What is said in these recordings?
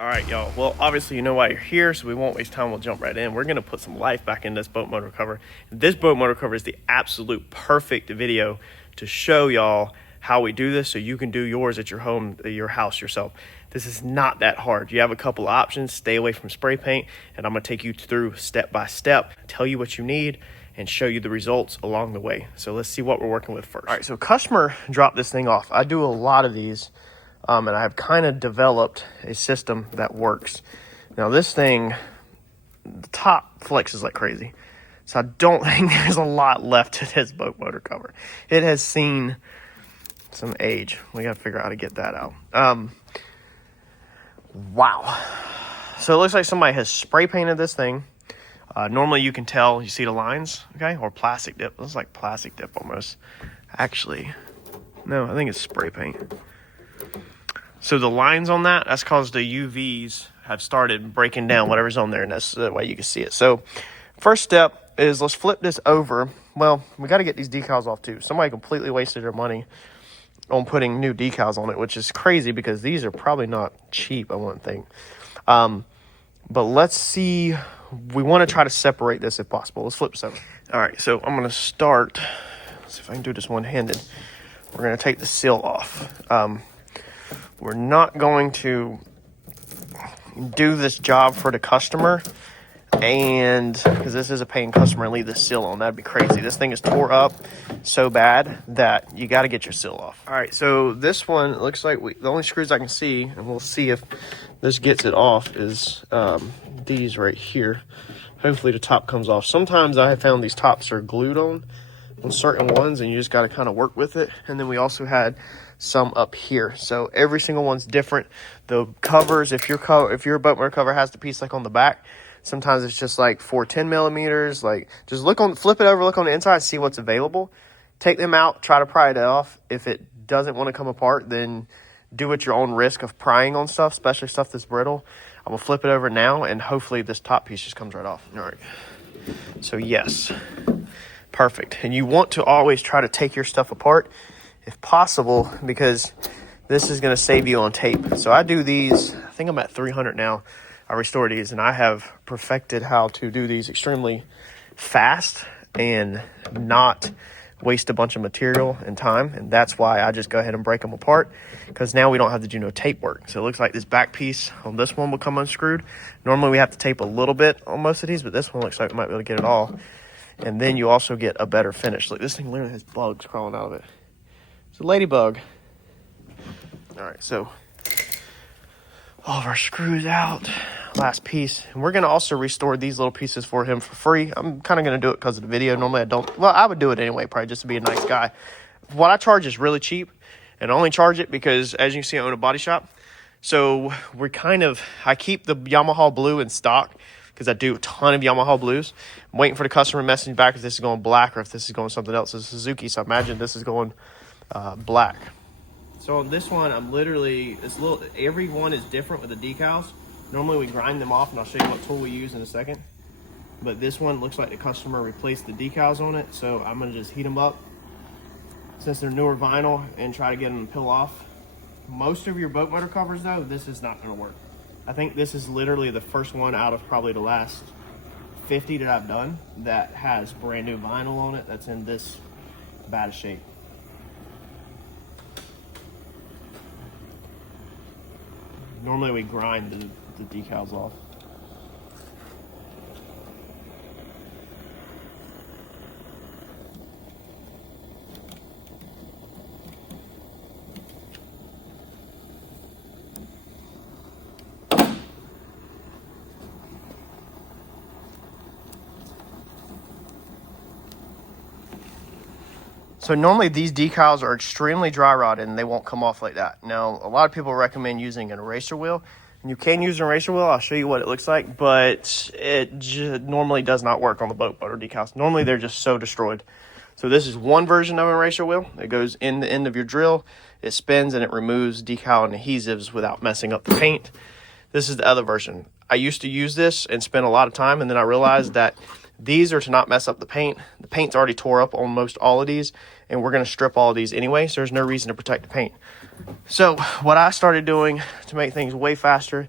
All right, y'all. Well, obviously you know why you're here, so we won't waste time. We'll jump right in. We're going to put some life back in this boat motor cover. This boat motor cover is the absolute perfect video to show y'all how we do this so you can do yours at your home, your house yourself. This is not that hard. You have a couple options. Stay away from spray paint, and I'm going to take you through step by step, tell you what you need, and show you the results along the way. So let's see what we're working with first. All right, so customer dropped this thing off. I do a lot of these. And I've kind of developed a system that works. Now this thing, the top flexes like crazy. So I don't think there's a lot left to this boat motor cover. It has seen some age. We got to figure out how to get that out. Wow. So it looks like somebody has spray painted this thing. Normally you can tell, you see the lines, okay? Or plastic dip. It looks like plastic dip almost. Actually, no, I think it's spray paint. So the lines on that's because the UVs have started breaking down whatever's on there, and that's the way you can see it. So first step is let's flip this over. Well, we got to get these decals off too. Somebody completely wasted their money on putting new decals on it, which is crazy because these are probably not cheap, I wouldn't think. But let's see. We want to try to separate this if possible. Let's flip this over. All right, so I'm going to start. Let's see if I can do this one-handed. We're going to take the seal off. We're not going to do this job for the customer, and because this is a paying customer, and leave the seal on. That'd be crazy. This thing is tore up so bad that you got to get your seal off. All right, so this one, it looks like the only screws I can see, and we'll see if this gets it off, is these right here. Hopefully the top comes off. Sometimes I have found these tops are glued on certain ones, and you just got to kind of work with it. And then we also had some up here, so every single one's different. The covers, if your boat motor cover has the piece like on the back, sometimes it's just like 410 millimeters. Like, just flip it over, look on the inside, see what's available, take them out, try to pry it off. If it doesn't want to come apart, then do at your own risk of prying on stuff, especially stuff that's brittle. I'm gonna flip it over now, and hopefully this top piece just comes right off. All right, so yes, perfect. And you want to always try to take your stuff apart if possible, because this is going to save you on tape. So I do these, I think I'm at 300 now. I restore these, and I have perfected how to do these extremely fast and not waste a bunch of material and time. And that's why I just go ahead and break them apart, because now we don't have to do no tape work. So it looks like this back piece on this one will come unscrewed. Normally we have to tape a little bit on most of these, but this one looks like we might be able to get it all. And then you also get a better finish. Look, this thing literally has bugs crawling out of it. It's a ladybug. All right, so all of our screws out. Last piece. And we're going to also restore these little pieces for him for free. I'm kind of going to do it because of the video. Normally I don't. Well, I would do it anyway, probably just to be a nice guy. What I charge is really cheap, and I only charge it because, as you can see, I own a body shop. So I keep the Yamaha blue in stock because I do a ton of Yamaha blues. I'm waiting for the customer to message back if this is going black or if this is going something else. It's Suzuki, so I imagine this is going black. So on this one, every one is different with the decals. Normally we grind them off, and I'll show you what tool we use in a second. But this one looks like the customer replaced the decals on it, so I'm gonna just heat them up since they're newer vinyl and try to get them to peel off. Most of your boat motor covers though, this is not gonna work. I think this is literally the first one out of probably the last 50 that I've done that has brand new vinyl on it that's in this bad a shape. Normally we grind the decals off. So normally these decals are extremely dry rotted and they won't come off like that. Now, a lot of people recommend using an eraser wheel, and you can use an eraser wheel. I'll show you what it looks like, but it normally does not work on the boat motor decals. Normally they're just so destroyed. So this is one version of an eraser wheel. It goes in the end of your drill, it spins, and it removes decal and adhesives without messing up the paint. This is the other version. I used to use this and spend a lot of time, and then I realized that these are to not mess up the paint. The paint's already tore up on most all of these, and we're going to strip all of these anyway, so there's no reason to protect the paint. So what I started doing to make things way faster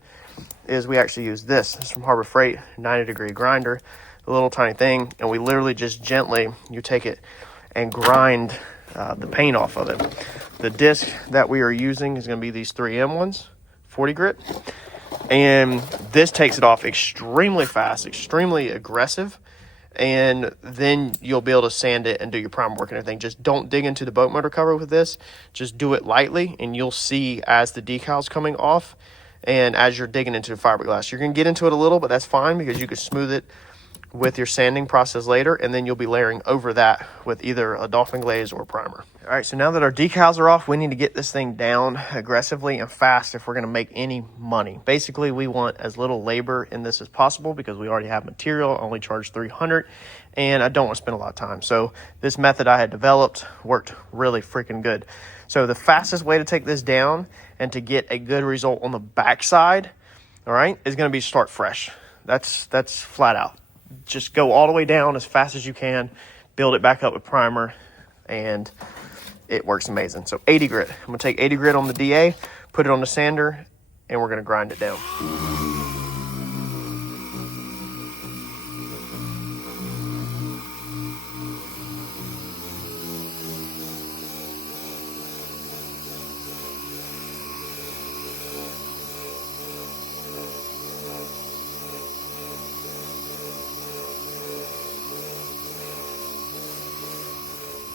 is we actually use this. It's from Harbor Freight, 90-degree grinder, a little tiny thing, and we literally just gently, you take it and grind the paint off of it. The disc that we are using is going to be these 3M ones, 40 grit, and this takes it off extremely fast, extremely aggressive, and then you'll be able to sand it and do your primer work and everything. Just don't dig into the boat motor cover with this. Just do it lightly, and you'll see as the decal's coming off and as you're digging into the fiberglass. You're going to get into it a little, but that's fine because you can smooth it with your sanding process later, and then you'll be layering over that with either a dolphin glaze or primer. All right, so now that our decals are off, we need to get this thing down aggressively and fast if we're going to make any money. Basically, we want as little labor in this as possible because we already have material, only charge $300, and I don't want to spend a lot of time. So this method I had developed worked really freaking good. So the fastest way to take this down and to get a good result on the backside, all right, is going to be start fresh. That's flat out. Just go all the way down as fast as you can, build it back up with primer, and it works amazing. So 80 grit. I'm going to take 80 grit on the DA, put it on the sander, and we're going to grind it down.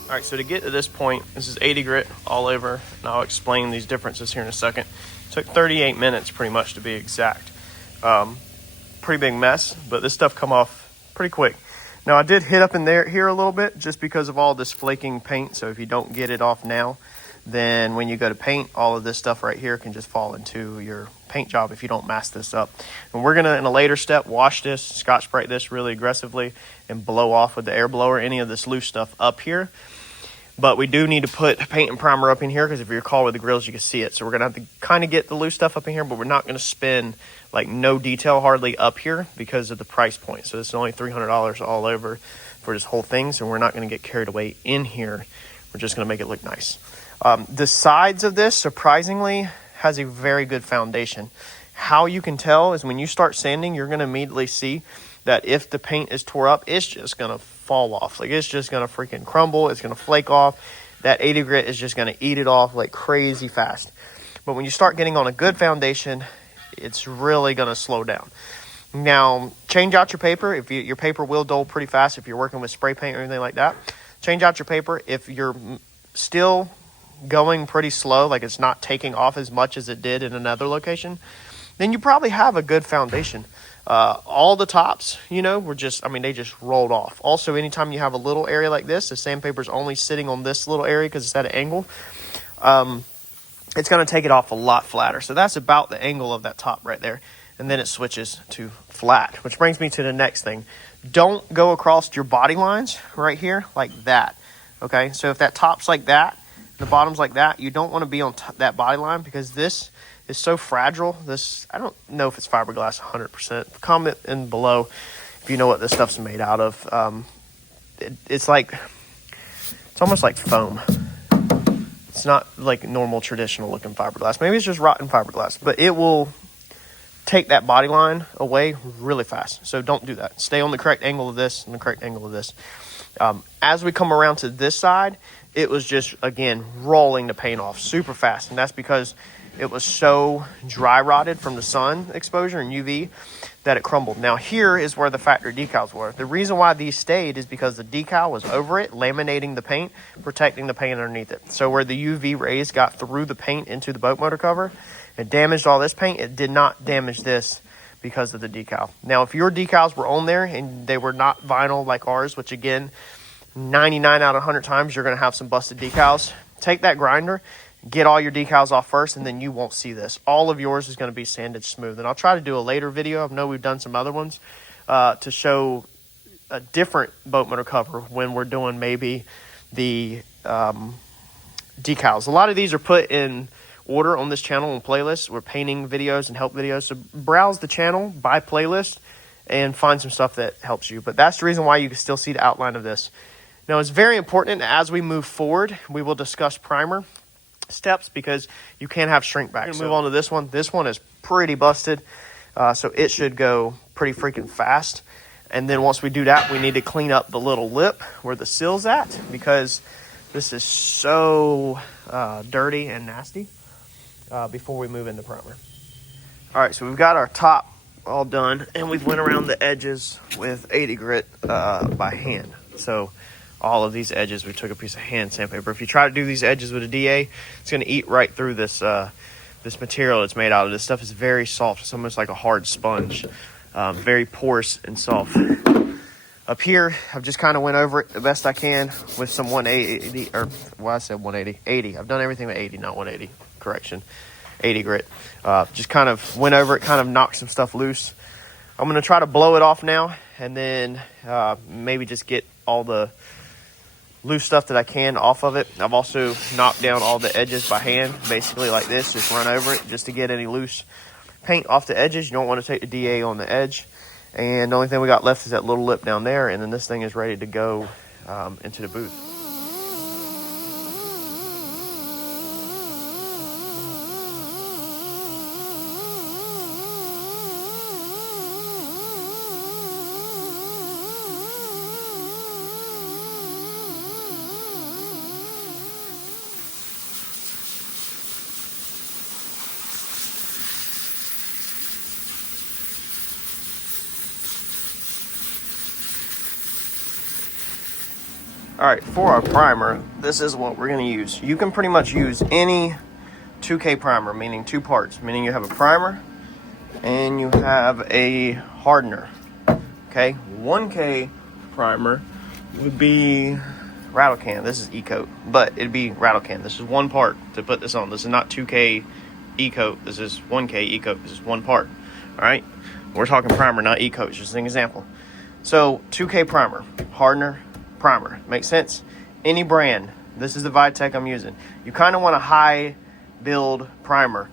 All right, so to get to this point, this is 80 grit all over, and I'll explain these differences here in a second. It took 38 minutes pretty much to be exact. Pretty big mess, but this stuff come off pretty quick. Now I did hit up in here a little bit just because of all this flaking paint, so if you don't get it off now, then when you go to paint, all of this stuff right here can just fall into your paint job if you don't mask this up. And we're gonna, in a later step, wash this, Scotch-Brite this really aggressively, and blow off with the air blower any of this loose stuff up here. But we do need to put paint and primer up in here because if you recall with the grills, you can see it. So we're going to have to kind of get the loose stuff up in here, but we're not going to spend like no detail hardly up here because of the price point. So this is only $300 all over for this whole thing. So we're not going to get carried away in here. We're just going to make it look nice. The sides of this, surprisingly, has a very good foundation. How you can tell is when you start sanding, you're going to immediately see that if the paint is tore up, it's just going to fall off. Like it's just going to freaking crumble. It's going to flake off. That 80 grit is just going to eat it off like crazy fast. But when you start getting on a good foundation, it's really going to slow down. Now, change out your paper. If your paper will dull pretty fast if you're working with spray paint or anything like that. Change out your paper. If you're still going pretty slow, like it's not taking off as much as it did in another location, then you probably have a good foundation. All the tops, you know, were just, I mean, they just rolled off. Also, anytime you have a little area like this, the sandpaper's only sitting on this little area because it's at an angle, it's going to take it off a lot flatter. So that's about the angle of that top right there. And then it switches to flat, which brings me to the next thing. Don't go across your body lines right here like that. Okay, so if that top's like that, the bottom's like that, you don't want to be on that body line because this is so fragile. This, I don't know if it's fiberglass 100%. Comment in below if you know what this stuff's made out of. It's almost like foam. It's not like normal traditional looking fiberglass. Maybe it's just rotten fiberglass, but it will take that body line away really fast. So don't do that. Stay on the correct angle of this and the correct angle of this. As we come around to this side, it was just, again, rolling the paint off super fast. And that's because it was so dry rotted from the sun exposure and UV that it crumbled. Now here is where the factory decals were. The reason why these stayed is because the decal was over it, laminating the paint, protecting the paint underneath it. So where the UV rays got through the paint into the boat motor cover, it damaged all this paint. It did not damage this because of the decal. Now if your decals were on there and they were not vinyl like ours, which again, 99 out of 100 times you're going to have some busted decals, take that grinder, get all your decals off first, and then you won't see this. All of yours is going to be sanded smooth. And I'll try to do a later video. I know we've done some other ones to show a different boat motor cover when we're doing maybe the decals. A lot of these are put in order on this channel and playlist. We're painting videos and help videos. So browse the channel by playlist and find some stuff that helps you. But that's the reason why you can still see the outline of this. Now, it's very important as we move forward, we will discuss primer steps because you can't have shrink back. We're going to move on to this one. This one is pretty busted. So it should go pretty freaking fast. And then once we do that, we need to clean up the little lip where the seal's at, because this is so dirty and nasty before we move into primer. All right, so we've got our top all done, and we've went around the edges with 80 grit by hand. So all of these edges, we took a piece of hand sandpaper. If you try to do these edges with a DA, it's going to eat right through this this material it's made out of. This stuff is very soft. It's almost like a hard sponge. Very porous and soft. Up here, I've just kind of went over it the best I can with some 180, or, well, I said 180, 80. I've done everything with 80, not 180, correction, 80 grit. Just kind of went over it, kind of knocked some stuff loose. I'm going to try to blow it off now, and then maybe just get all the loose stuff that I can off of it. I've also knocked down all the edges by hand, basically like this, just run over it just to get any loose paint off the edges. You don't want to take the DA on the edge. And the only thing we got left is that little lip down there, and then this thing is ready to go into the booth. All right, for our primer, this is what we're going to use. You can pretty much use any 2K primer, meaning two parts, meaning you have a primer and you have a hardener. Okay, 1K primer would be rattle can. This is E-coat, but it'd be rattle can. This is one part to put this on. This is not 2K E-coat. This is 1K E-coat. This is one part. All right, we're talking primer, not E-coat. Just an example. So 2K primer, hardener, primer. Makes sense? Any brand. This is the Vitec I'm using. You kind of want a high build primer.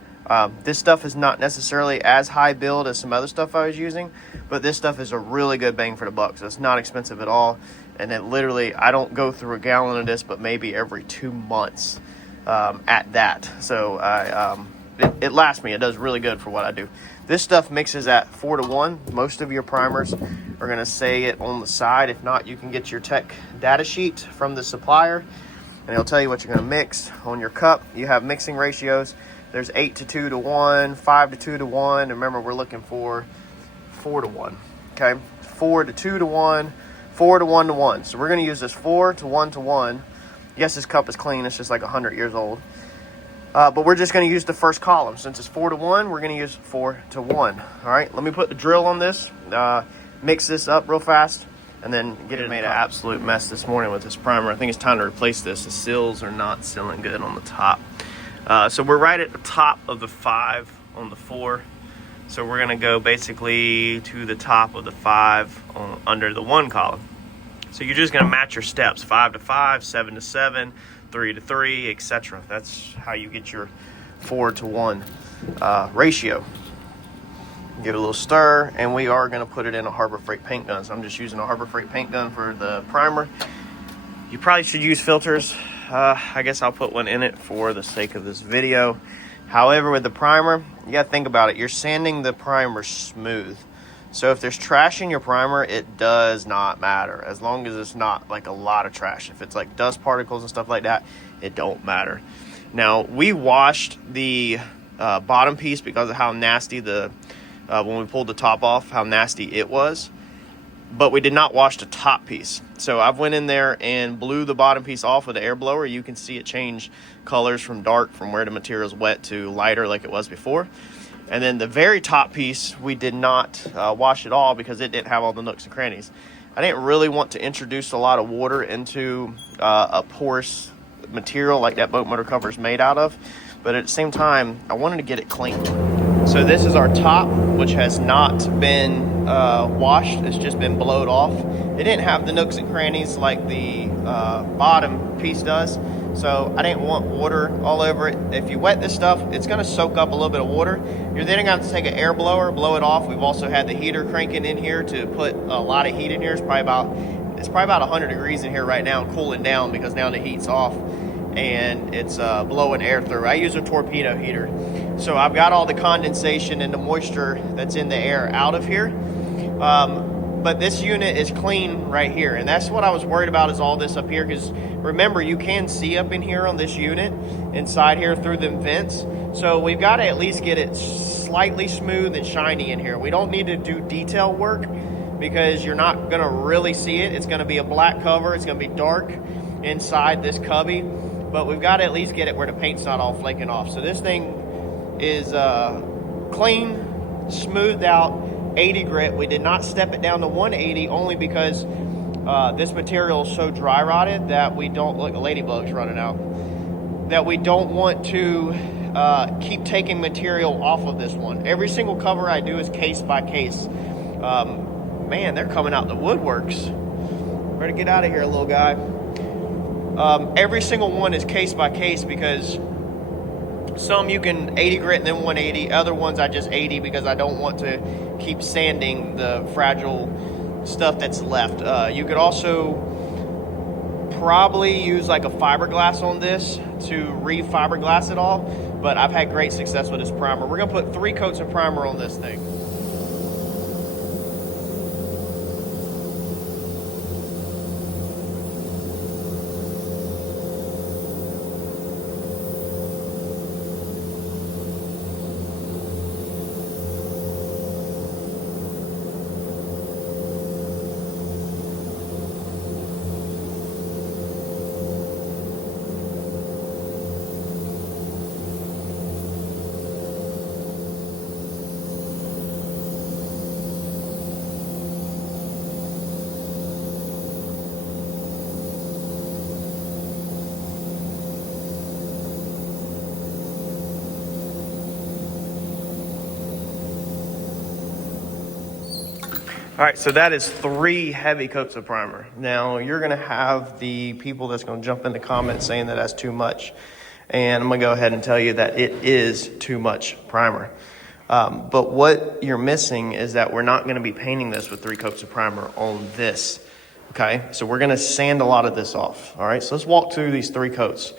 This stuff is not necessarily as high build as some other stuff I was using, but this stuff is a really good bang for the buck. So it's not expensive at all. And it literally, I don't go through a gallon of this, but maybe every 2 months at that. So it lasts me. It does really good for what I do. This stuff mixes at 4:1. Most of your primers are going to say it on the side. If not, you can get your tech data sheet from the supplier, and it'll tell you what you're going to mix. On your cup, you have mixing ratios. There's 8:2:1, 5:2:1. And remember, we're looking for 4:1. Okay, 4:2:1, 4:1:1. So we're going to use this 4:1:1. Yes, this cup is clean. It's just like 100 years old. But we're just going to use the first column. Since it's 4:1, we're going to use 4:1. All right, let me put the drill on this, mix this up real fast, and then get it. Made an absolute mess this morning with this primer. I think it's time to replace this. The seals are not sealing good on the top. So we're right at the top of the 5 on the 4. So we're going to go basically to the top of the 5 under the 1 column. So you're just going to match your steps, 5 to 5, 7 to 7, 3 to 3, etc. That's how you get your 4:1 ratio. Give it a little stir, and we are going to put it in a Harbor Freight paint gun. So I'm just using a Harbor Freight paint gun for the primer. You probably should use filters. I guess I'll put one in it for the sake of this video. However, with the primer, you got to think about it. You're sanding the primer smooth. So if there's trash in your primer, it does not matter, as long as it's not like a lot of trash. If it's like dust particles and stuff like that, it don't matter. Now, we washed the bottom piece because of how nasty when we pulled the top off, how nasty it was. But we did not wash the top piece. So I've went in there and blew the bottom piece off with the air blower. You can see it change colors from dark, from where the material's wet, to lighter like it was before. And then the very top piece, we did not wash at all because it didn't have all the nooks and crannies. I didn't really want to introduce a lot of water into a porous material like that boat motor cover is made out of. But at the same time, I wanted to get it clean. So this is our top, which has not been washed. It's just been blowed off. It didn't have the nooks and crannies like the bottom piece does. So I didn't want water all over it. If you wet this stuff, it's going to soak up a little bit of water. You're then going to have to take an air blower, blow it off. We've also had the heater cranking in here to put a lot of heat in here. It's probably about 100 degrees in here right now, cooling down because now the heat's off. and it's blowing air through. I use a torpedo heater. So I've got all the condensation and the moisture that's in the air out of here. But this unit is clean right here, and that's what I was worried about, is all this up here, because remember, you can see up in here on this unit inside here through the vents. So we've got to at least get it slightly smooth and shiny in here. We don't need to do detail work because you're not going to really see it. It's going to be a black cover. It's going to be dark inside this cubby, but we've got to at least get it where the paint's not all flaking off. So this thing is clean, smoothed out, 80 grit. We did not step it down to 180 only because this material is so dry rotted that we don't, look, a ladybug's running out, that we don't want to keep taking material off of this one. Every single cover I do is case by case. Man, they're coming out the woodworks. Better get out of here, little guy. Every single one is case by case, because some you can 80 grit and then 180. Other ones I just 80 because I don't want to keep sanding the fragile stuff that's left. You could also probably use like a fiberglass on this to re-fiberglass it all, but I've had great success with this primer. We're gonna put 3 coats of primer on this thing. All right, so that is 3 heavy coats of primer. Now, you're gonna have the people that's gonna jump in the comments saying that that's too much. And I'm gonna go ahead and tell you that it is too much primer. But what you're missing is that we're not gonna be painting this with 3 coats of primer on this, okay? So we're gonna sand a lot of this off, all right? So let's walk through these 3 coats.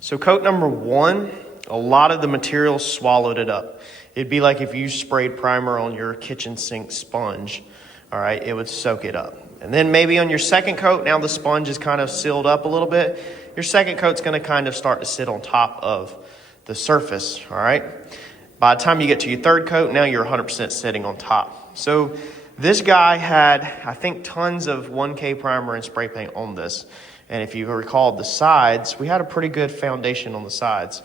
So coat number 1, a lot of the material swallowed it up. It'd be like if you sprayed primer on your kitchen sink sponge. All right, it would soak it up. And then maybe on your second coat, now the sponge is kind of sealed up a little bit. Your second coat's gonna kind of start to sit on top of the surface, all right? By the time you get to your third coat, now you're 100% sitting on top. So this guy had, I think, tons of 1K primer and spray paint on this. And if you recall the sides, we had a pretty good foundation on the sides.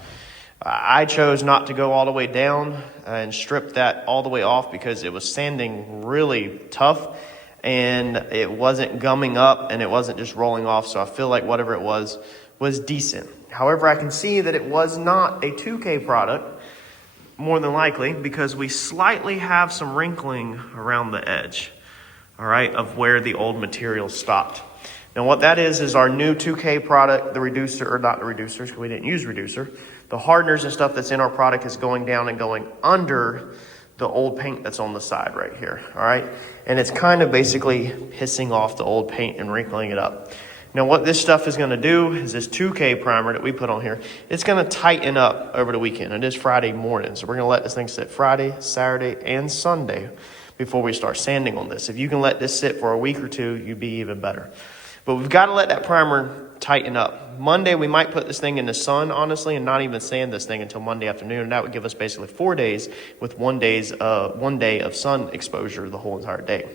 I chose not to go all the way down and strip that all the way off because it was sanding really tough and it wasn't gumming up and it wasn't just rolling off. So I feel like whatever it was decent. However, I can see that it was not a 2K product, more than likely, because we slightly have some wrinkling around the edge, all right, of where the old material stopped. Now what that is our new 2K product, the reducer, or not the reducers because we didn't use reducer. The hardeners and stuff that's in our product is going down and going under the old paint that's on the side right here, all right? And it's kind of basically pissing off the old paint and wrinkling it up. Now what this stuff is gonna do is this 2K primer that we put on here, it's gonna tighten up over the weekend. It is Friday morning, so we're gonna let this thing sit Friday, Saturday, and Sunday before we start sanding on this. If you can let this sit for a week or 2, you'd be even better. But we've got to let that primer tighten up. Monday, we might put this thing in the sun, honestly, and not even sand this thing until Monday afternoon. And that would give us basically 4 days with 1 day of sun exposure the whole entire day.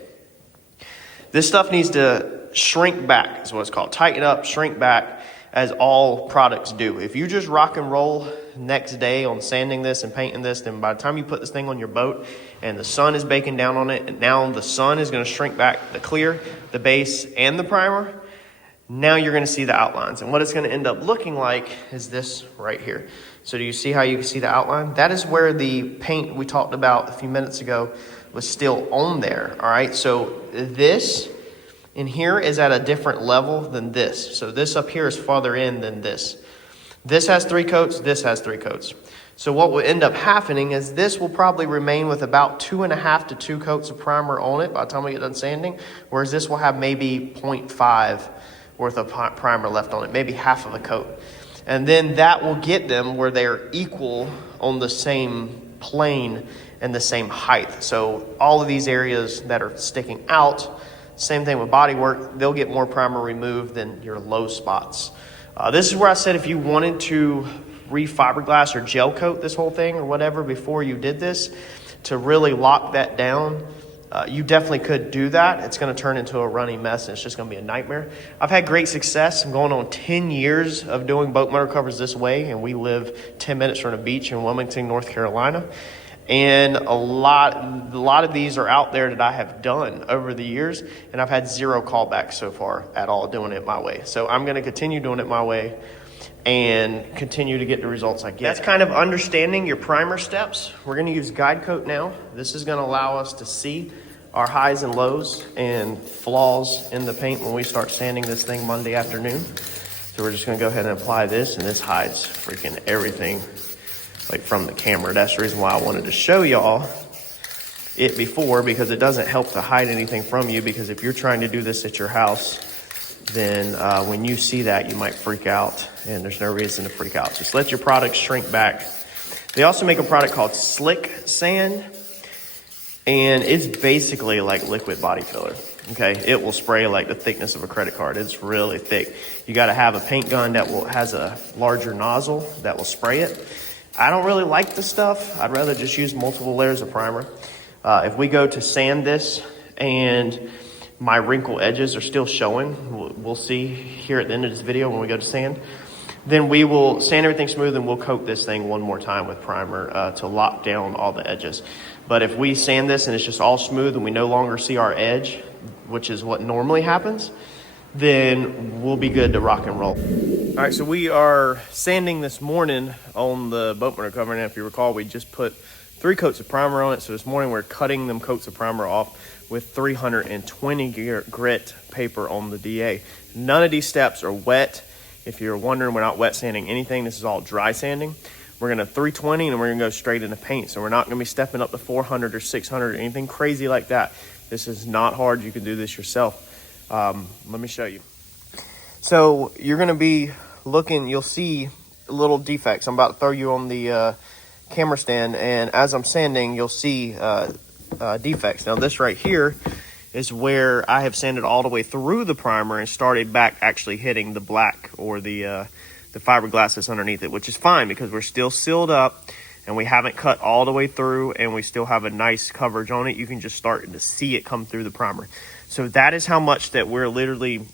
This stuff needs to shrink back, is what it's called. Tighten up, shrink back, as all products do. If you just rock and roll next day on sanding this and painting this, then by the time you put this thing on your boat and the sun is baking down on it, and now the sun is going to shrink back the clear, the base, and the primer, now you're going to see the outlines. And what it's going to end up looking like is this right here. So do you see how you can see the outline? That is where the paint we talked about a few minutes ago was still on there, all right? So this in here is at a different level than this. So this up here is farther in than this. This has 3 coats, this has 3 coats. So what will end up happening is this will probably remain with about 2.5 to 2 coats of primer on it by the time we get done sanding, whereas this will have maybe 0.5 worth of primer left on it, maybe half of a coat. And then that will get them where they're equal on the same plane and the same height. So all of these areas that are sticking out, same thing with body work, they'll get more primer removed than your low spots. This is where I said if you wanted to re-fiberglass or gel coat this whole thing or whatever before you did this to really lock that down, you definitely could do that. It's going to turn into a runny mess and it's just going to be a nightmare. I've had great success. I'm going on 10 years of doing boat motor covers this way, and we live 10 minutes from a beach in Wilmington, North Carolina. And a lot of these are out there that I have done over the years, and I've had zero callbacks so far at all doing it my way. So I'm going to continue doing it my way and continue to get the results I get. That's kind of understanding your primer steps. We're going to use guide coat now. This is going to allow us to see our highs and lows and flaws in the paint when we start sanding this thing Monday afternoon. So we're just going to go ahead and apply this, and this hides freaking everything like from the camera. That's the reason why I wanted to show y'all it before, because it doesn't help to hide anything from you, because if you're trying to do this at your house, then when you see that, you might freak out, and there's no reason to freak out. Just let your product shrink back. They also make a product called Slick Sand, and it's basically like liquid body filler. Okay, it will spray like the thickness of a credit card. It's really thick. You got to have a paint gun that has a larger nozzle that will spray it. I don't really like the stuff. I'd rather just use multiple layers of primer. If we go to sand this and my wrinkle edges are still showing, we'll see here at the end of this video when we go to sand, then we will sand everything smooth and we'll coat this thing one more time with primer to lock down all the edges. But if we sand this and it's just all smooth and we no longer see our edge, which is what normally happens, then we'll be good to rock and roll. All right, so we are sanding this morning on the boat motor cover, and if you recall, we just put 3 coats of primer on it. So this morning we're cutting them coats of primer off with 320 grit paper on the DA. None of these steps are wet. If you're wondering, we're not wet sanding anything. This is all dry sanding. We're gonna 320 and we're gonna go straight into paint. So we're not gonna be stepping up to 400 or 600 or anything crazy like that. This is not hard. You can do this yourself. Let me show you. So you're going to be looking, you'll see little defects. I'm about to throw you on the camera stand, and as I'm sanding, you'll see defects. Now this right here is where I have sanded all the way through the primer and started back actually hitting the black or the fiberglass that's underneath it, which is fine because we're still sealed up and we haven't cut all the way through and we still have a nice coverage on it. You can just start to see it come through the primer. So that is how much that we're literally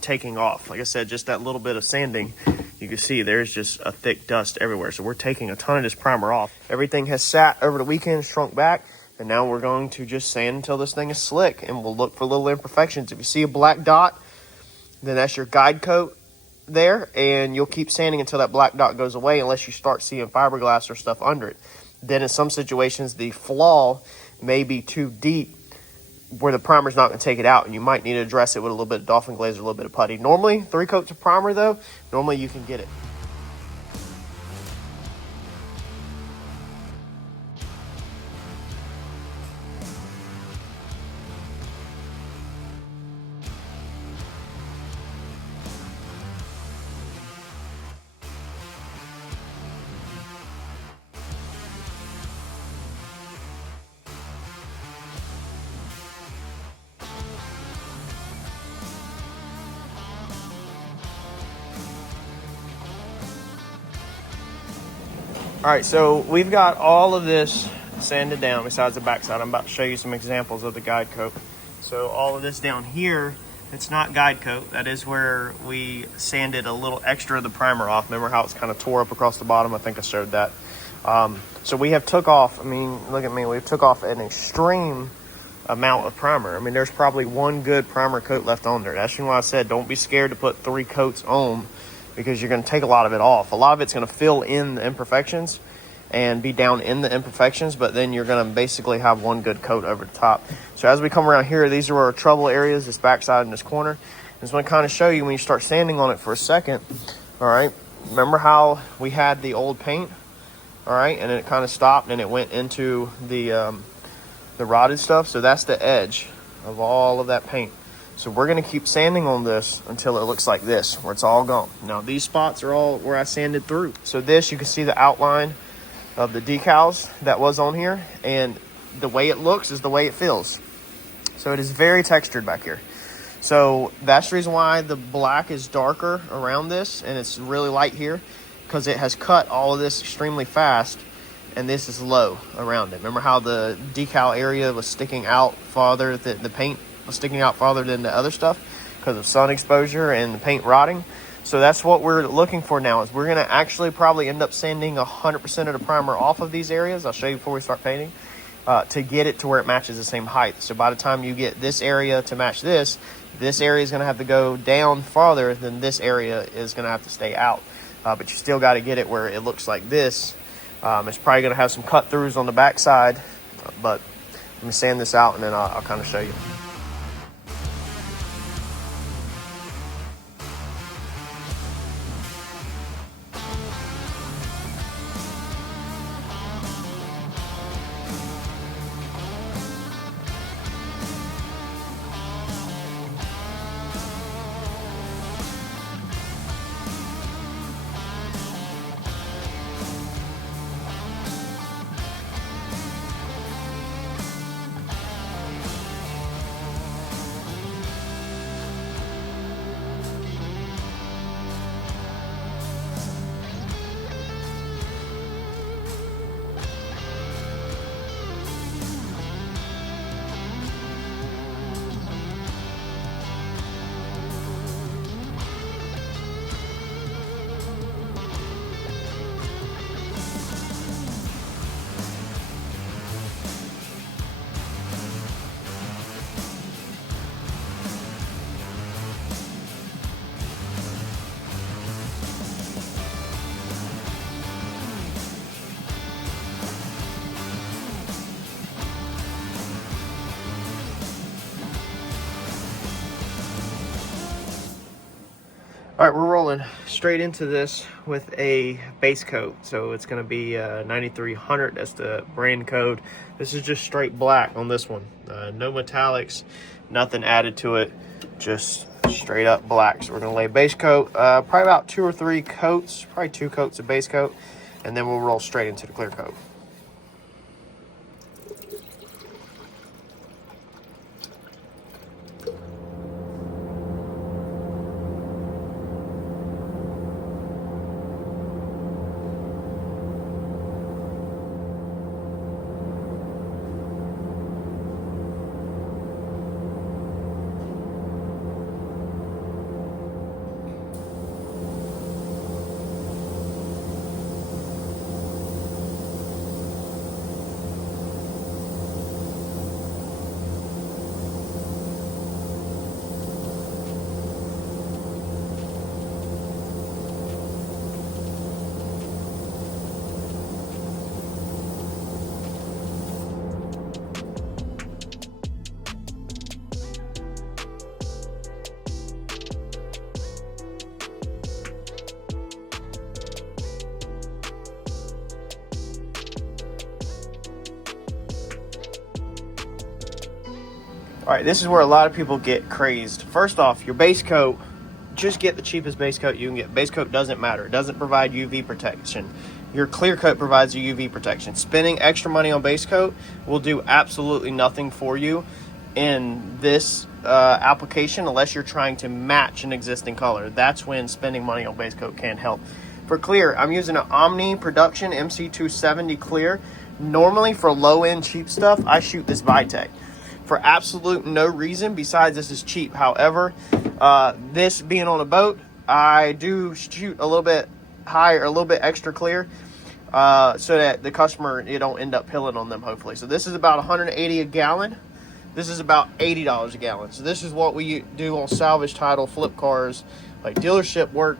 taking off. Like I said, just that little bit of sanding, you can see there's just a thick dust everywhere. So we're taking a ton of this primer off. Everything has sat over the weekend, shrunk back, and now we're going to just sand until this thing is slick, and we'll look for little imperfections. If you see a black dot, then that's your guide coat there, and you'll keep sanding until that black dot goes away unless you start seeing fiberglass or stuff under it. Then in some situations, the flaw may be too deep where the primer's not going to take it out, and you might need to address it with a little bit of dolphin glaze or a little bit of putty. Normally, 3 coats of primer though, normally you can get it. All right, so we've got all of this sanded down besides the backside. I'm about to show you some examples of the guide coat. So all of this down here, it's not guide coat. That is where we sanded a little extra of the primer off. Remember how it's kind of tore up across the bottom? I think I showed that. So we have took off, I mean, look at me, we've took off an extreme amount of primer. I mean, there's probably 1 good primer coat left on there. That's why I said don't be scared to put 3 coats on, because you're going to take a lot of it off. A lot of it's going to fill in the imperfections and be down in the imperfections, but then you're going to basically have 1 good coat over the top. So as we come around here, these are our trouble areas, this backside and this corner. I just want to kind of show you when you start sanding on it for a second. All right, remember how we had the old paint? All right, and then it kind of stopped and it went into the rotted stuff. So that's the edge of all of that paint. So we're going to keep sanding on this until it looks like this, where it's all gone. Now these spots are all where I sanded through. So this, you can see the outline of the decals that was on here, and the way it looks is the way it feels. So it is very textured back here. So that's the reason why the black is darker around this and it's really light here, because it has cut all of this extremely fast, and this is low around it. Remember how the decal area was sticking out farther, the paint was sticking out farther than the other stuff because of sun exposure and the paint rotting? So that's what we're looking for now, is we're going to actually probably end up sanding 100% of the primer off of these areas. I'll show you before we start painting, to get it to where it matches the same height. So by the time you get this area to match this area is going to have to go down farther than this area is going to have to stay out. But you still got to get it where it looks like this. It's probably going to have some cut throughs on the back side, but let me sand this out and then I'll kind of show you. All right, we're rolling straight into this with a base coat. So it's going to be 9300. That's the brand code. This is just straight black on this one. No metallics, nothing added to it, just straight up black. So we're going to lay base coat, probably about 2 or 3 coats, probably 2 coats of base coat, and then we'll roll straight into the clear coat. All right, this is where a lot of people get crazed. First off, your base coat, just get the cheapest base coat you can get. Base coat doesn't matter. It doesn't provide UV protection. Your clear coat provides a UV protection. Spending extra money on base coat will do absolutely nothing for you in this application unless you're trying to match an existing color. That's when spending money on base coat can help. For clear, I'm using an Omni Production MC270 clear. Normally for low-end cheap stuff, I shoot this Vitek for absolute no reason besides this is cheap. However, this being on a boat, I do shoot a little bit higher, a little bit extra clear, so that the customer, you don't end up pilling on them, hopefully. So this is about 180 a gallon. This is about $80 a gallon. So this is what we do on salvage title, flip cars, like dealership work.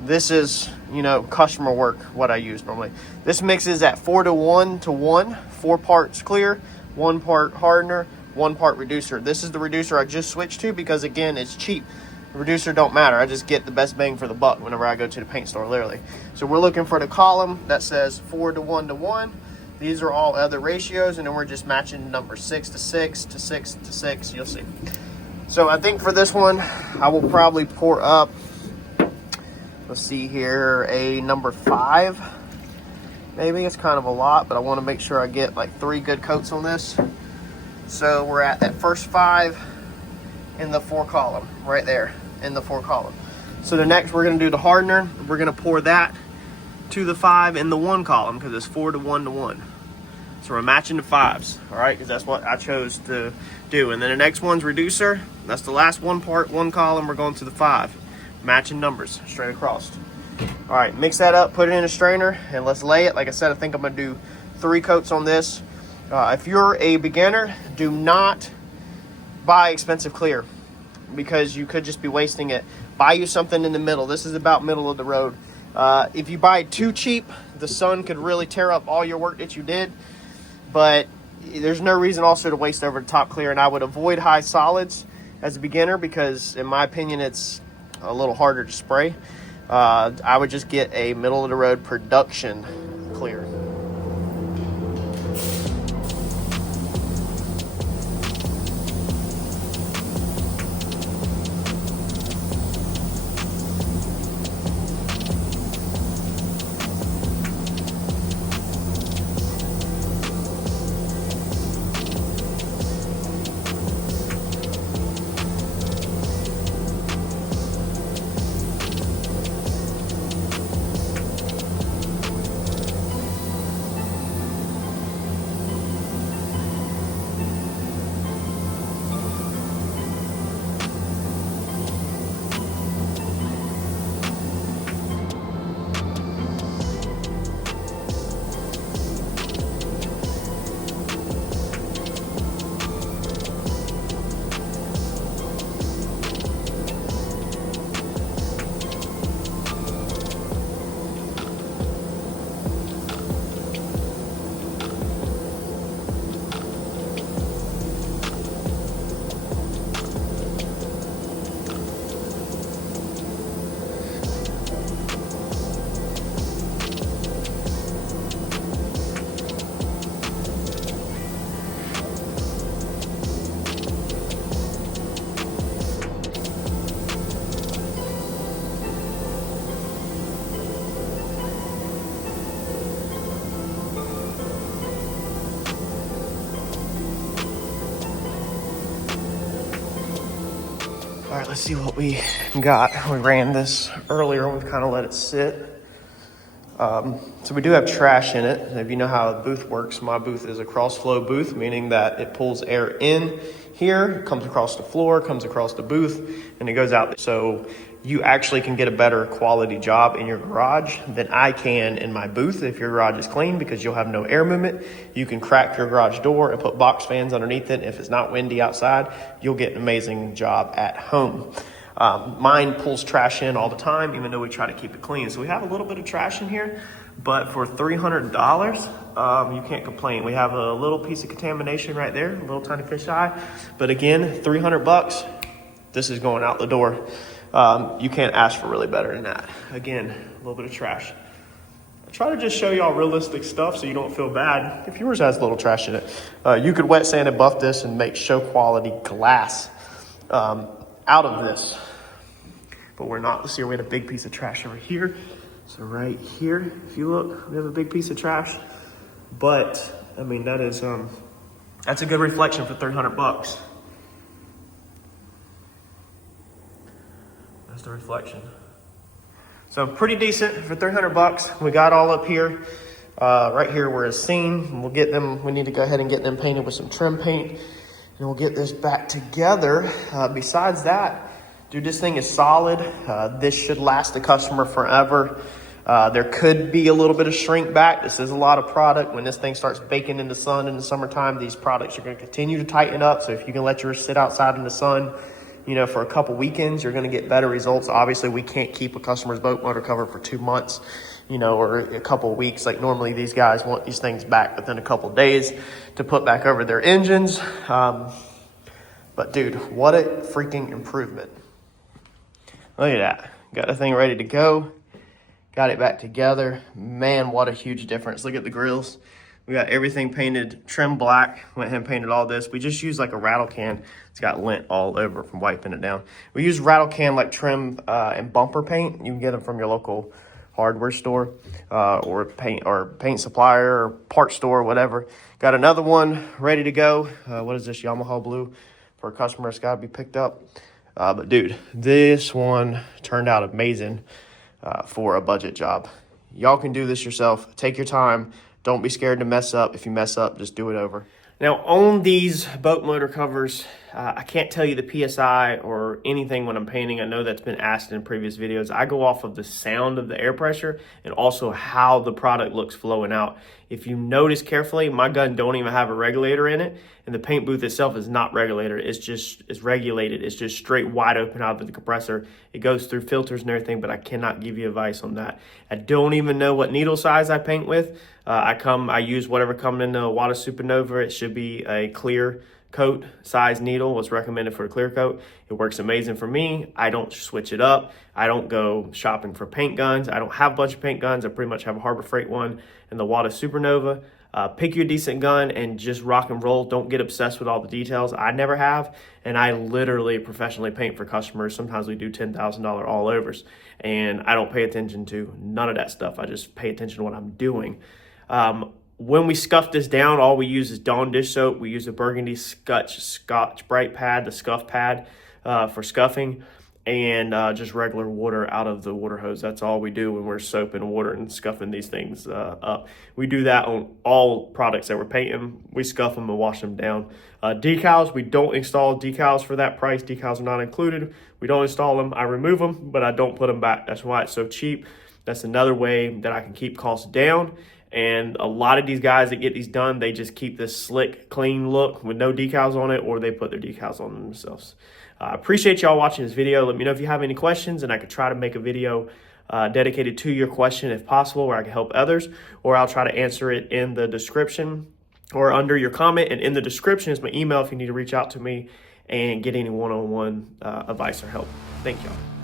This is, you know, customer work, what I use normally. This mixes at 4 to 1 to 1, 4 parts clear, 1 part hardener, 1 part reducer. This is the reducer I just switched to because, again, it's cheap. The reducer don't matter. I just get the best bang for the buck whenever I go to the paint store, literally. So we're looking for the column that says 4 to 1 to 1. These are all other ratios, and then we're just matching number 6 to 6 to 6 to 6. You'll see. So I think for this one, I will probably pour up, let's see here, a number 5. Maybe it's kind of a lot, but I want to make sure I get like 3 good coats on this. So we're at that first 5 in the 4 column, right there in the 4 column. So the next we're going to do the hardener. We're going to pour that to the 5 in the 1 column because it's 4 to 1 to 1. So we're matching the 5s, all right, because that's what I chose to do. And then the next one's reducer. That's the last 1 column. We're going to the 5, matching numbers straight across. All right, mix that up, put it in a strainer, and let's lay it. Like I said, I think I'm gonna do 3 coats on this. If you're a beginner, do not buy expensive clear because you could just be wasting it. Buy you something in the middle. This is about middle of the road. If you buy too cheap, the sun could really tear up all your work that you did. But there's no reason also to waste over the top clear, and I would avoid high solids as a beginner because in my opinion it's a little harder to spray. I would just get a middle of the road production clear. All right, let's see what we got. We ran this earlier. We've kind of let it sit. So we do have trash in it. If you know how a booth works, my booth is a cross flow booth, meaning that it pulls air in here, comes across the floor, comes across the booth, and it goes out. So you actually can get a better quality job in your garage than I can in my booth if your garage is clean, because you'll have no air movement. You can crack your garage door and put box fans underneath it. If it's not windy outside, you'll get an amazing job at home. Mine pulls trash in all the time, even though we try to keep it clean. So we have a little bit of trash in here, but for $300, you can't complain. We have a little piece of contamination right there, a little tiny fisheye. But again, $300, this is going out the door. You can't ask for really better than that. Again, a little bit of trash. I try to just show y'all realistic stuff so you don't feel bad if yours has a little trash in it. You could wet sand and buff this and make show quality glass out of this. But we're not. Let's see, we had a big piece of trash over here. So right here, if you look, we have a big piece of trash. But I mean, that is that's a good reflection for $300. That's the reflection. So pretty decent for $300. We got all up here. Right here where it's seen. We'll get them. We need to go ahead and get them painted with some trim paint, and we'll get this back together. Besides that, dude, this thing is solid. This should last the customer forever. There could be a little bit of shrink back. This is a lot of product. When this thing starts baking in the sun in the summertime, these products are going to continue to tighten up. So if you can let yours sit outside in the sun, you know, for a couple weekends, you're going to get better results. Obviously, we can't keep a customer's boat motor covered for 2 months, you know, or a couple weeks. Like normally these guys want these things back within a couple days to put back over their engines. But dude, what a freaking improvement. Look at that. Got the thing ready to go. Got it back together. Man, what a huge difference. Look at the grills. We got everything painted trim black. Went ahead and painted all this. We just used like a rattle can. It's got lint all over from wiping it down. We use rattle can like trim and bumper paint. You can get them from your local hardware store or paint supplier or part store, whatever. Got another one ready to go. What is this? Yamaha blue for a customer. It's got to be picked up. But dude, this one turned out amazing for a budget job. Y'all can do this yourself. Take your time. Don't be scared to mess up. If you mess up, just do it over. Now on these boat motor covers, I can't tell you the PSI or anything when I'm painting. I know that's been asked in previous videos. I go off of the sound of the air pressure and also how the product looks flowing out. If you notice carefully, my gun don't even have a regulator in it, and the paint booth itself is not regulated. It's regulated. It's just straight wide open out of the compressor. It goes through filters and everything, but I cannot give you advice on that. I don't even know what needle size I paint with. I use whatever comes in the Water Supernova. It should be a clear coat size needle. Was recommended for a clear coat. It works amazing for me. I don't switch it up. I don't go shopping for paint guns. I don't have a bunch of paint guns. I pretty much have a Harbor Freight one and the Water Supernova. Pick your decent gun and just rock and roll. Don't get obsessed with all the details. I never have, and I literally professionally paint for customers. Sometimes we do $10,000 all overs, and I don't pay attention to none of that stuff. I just pay attention to what I'm doing. When we scuff this down, all we use is Dawn dish soap. We use a burgundy Scotch Brite pad, the scuff pad for scuffing, and just regular water out of the water hose. That's all we do when we're soaping water and scuffing these things up. We do that on all products that we're painting. We scuff them and wash them down. Decals, we don't install decals for that price. Decals are not included. We don't install them. I remove them, but I don't put them back. That's why it's so cheap. That's another way that I can keep costs down. And a lot of these guys that get these done, they just keep this slick, clean look with no decals on it, or they put their decals on themselves. I appreciate y'all watching this video. Let me know if you have any questions, and I could try to make a video dedicated to your question if possible, where I can help others, or I'll try to answer it in the description or under your comment. And in the description is my email if you need to reach out to me and get any one-on-one advice or help. Thank y'all.